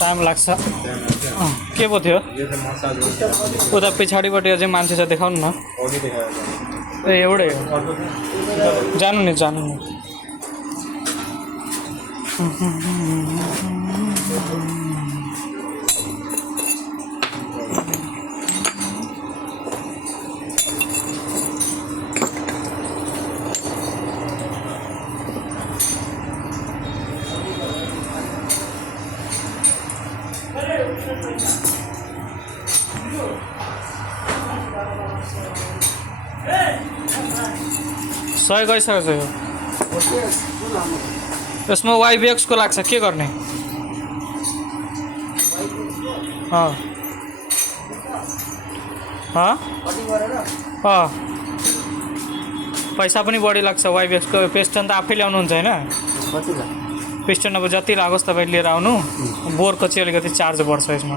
time लाग्छ के पो थियो उता पछाडिपट्टि अझै मान्छे छ देखाउनु न ए एउटै हो जानु नि सही गइसकेको छ यो यसमा वाइबिएक्सको लाग्छ के गर्ने पैसा पनि बढी लाग्छ वाइबिएक्सको पिस्टन त आफै ल्याउनुहुन्छ होइन पिस्टन अब जति लागोस् तपाईँ लिएर आउनु बोरको चाहिँ अलिकति चार्ज बढ्छ यसमा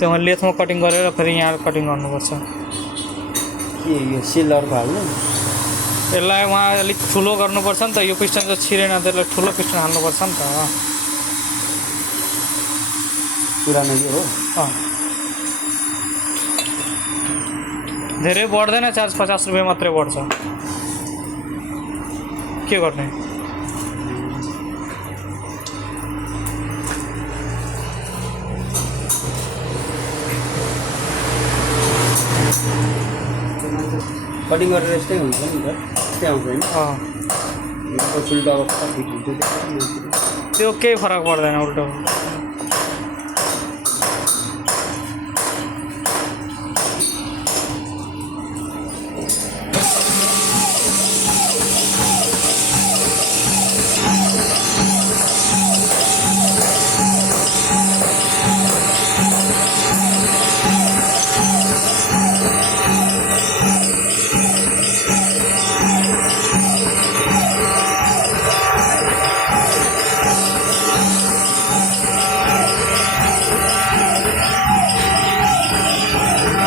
त्यो लेथमा कटिङ गरेर फेरि यहाँ कटिङ गर्नुपर्छ यसलाई वहाँ अलिक ठुलो गर्नुपर्छ नि त यो पिस्टन चाहिँ छिरेन त्यसलाई ठुलो पिस्टन हाल्नुपर्छ नि त पुरानो हो धेरै बढ्दैन चार्ज 50 रुपियाँ मात्रै बढ्छ के गर्ने कटिङ गरेर यस्तै हुन्छ नि त त्यस्तै आउँछ होइन त्यो केही फरक पर्दैन उल्टो